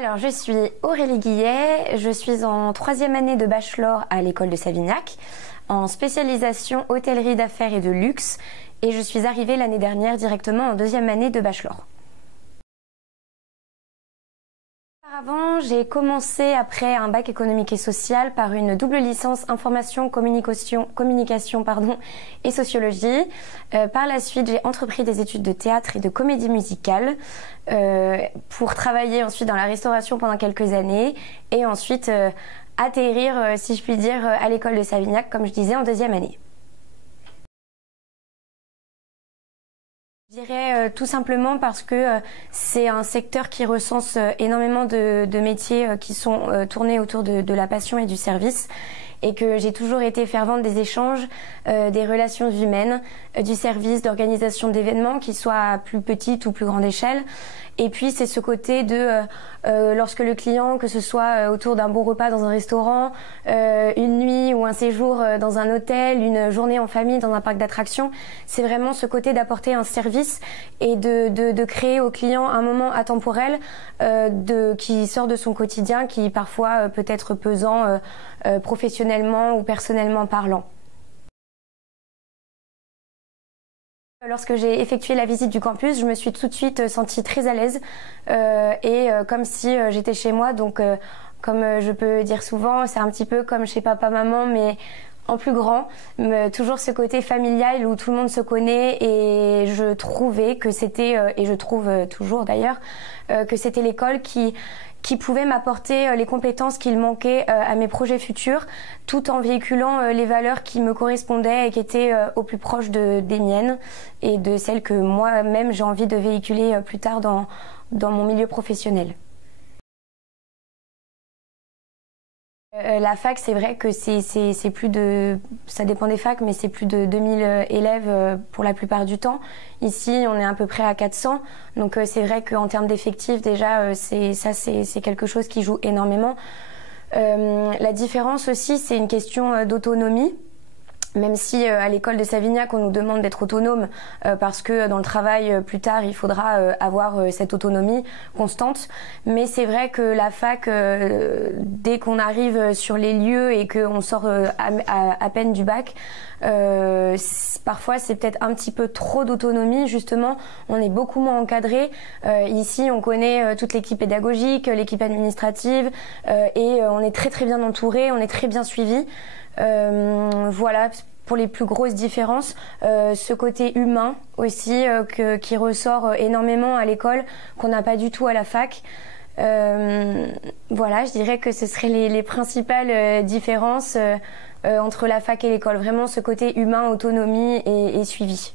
Alors, je suis Aurélie Guillet, je suis en 3e année de bachelor à l'école de Savignac, en spécialisation hôtellerie d'affaires et de luxe, et je suis arrivée l'année dernière directement en 2e année de bachelor. Auparavant, j'ai commencé après un bac économique et social par une double licence information, communication et sociologie. Par la suite, j'ai entrepris des études de théâtre et de comédie musicale pour travailler ensuite dans la restauration pendant quelques années et ensuite atterrir, si je puis dire, à l'école de Savignac, comme je disais, en 2e année. Je dirais tout simplement parce que c'est un secteur qui recense énormément de métiers qui sont tournés autour de la passion et du service, et que j'ai toujours été fervente des échanges, des relations humaines, du service, d'organisation d'événements, qu'ils soient à plus petite ou plus grande échelle. Et puis c'est ce côté de lorsque le client, que ce soit autour d'un bon repas dans un restaurant, une nuit ou un séjour dans un hôtel, une journée en famille dans un parc d'attractions, c'est vraiment ce côté d'apporter un service et de créer au client un moment atemporel qui sort de son quotidien, qui parfois peut être pesant professionnellement ou personnellement parlant. Lorsque j'ai effectué la visite du campus, je me suis tout de suite sentie très à l'aise et comme si j'étais chez moi. Donc, comme je peux dire souvent, c'est un petit peu comme chez papa-maman, mais en plus grand. Toujours ce côté familial où tout le monde se connaît, et je trouvais que c'était, et je trouve toujours d'ailleurs, que c'était l'école qui pouvait m'apporter les compétences qu'il manquait à mes projets futurs, tout en véhiculant les valeurs qui me correspondaient et qui étaient au plus proche des miennes et de celles que moi-même j'ai envie de véhiculer plus tard dans mon milieu professionnel. La fac, c'est vrai que c'est plus de, ça dépend des facs, mais c'est plus de 2000 élèves pour la plupart du temps. Ici, on est à peu près à 400, donc c'est vrai qu'en termes d'effectifs, déjà, c'est quelque chose qui joue énormément. La différence aussi, c'est une question d'autonomie. Même si à l'école de Savignac, on nous demande d'être autonome parce que dans le travail, plus tard, il faudra avoir cette autonomie constante. Mais c'est vrai que la fac, dès qu'on arrive sur les lieux et qu'on sort à peine du bac, parfois c'est peut-être un petit peu trop d'autonomie. Justement, on est beaucoup moins encadré. Ici, on connaît toute l'équipe pédagogique, l'équipe administrative, et on est très très bien entouré, on est très bien suivi. Voilà, pour les plus grosses différences, ce côté humain aussi qui ressort énormément à l'école, qu'on n'a pas du tout à la fac. Voilà, je dirais que ce seraient les principales différences entre la fac et l'école. Vraiment ce côté humain, autonomie et suivi.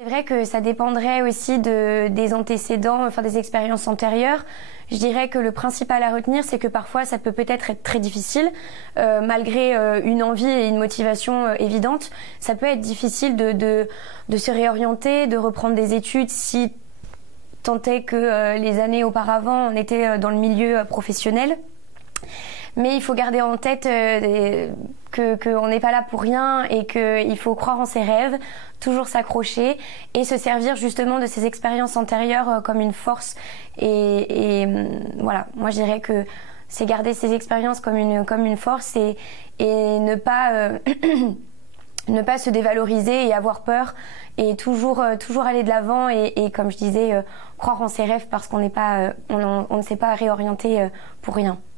C'est vrai que ça dépendrait aussi des antécédents, enfin des expériences antérieures. Je dirais que le principal à retenir, c'est que parfois ça peut-être être très difficile, malgré une envie et une motivation évidente. Ça peut être difficile de se réorienter, de reprendre des études si tant est que les années auparavant on était dans le milieu professionnel. Mais il faut garder en tête qu'on n'est pas là pour rien et qu'il faut croire en ses rêves, toujours s'accrocher et se servir justement de ces expériences antérieures comme une force. Et voilà, moi je dirais que c'est garder ces expériences comme une force et ne pas ne pas se dévaloriser et avoir peur, et toujours aller de l'avant et comme je disais, croire en ses rêves, parce qu'on ne s'est pas réorienté pour rien.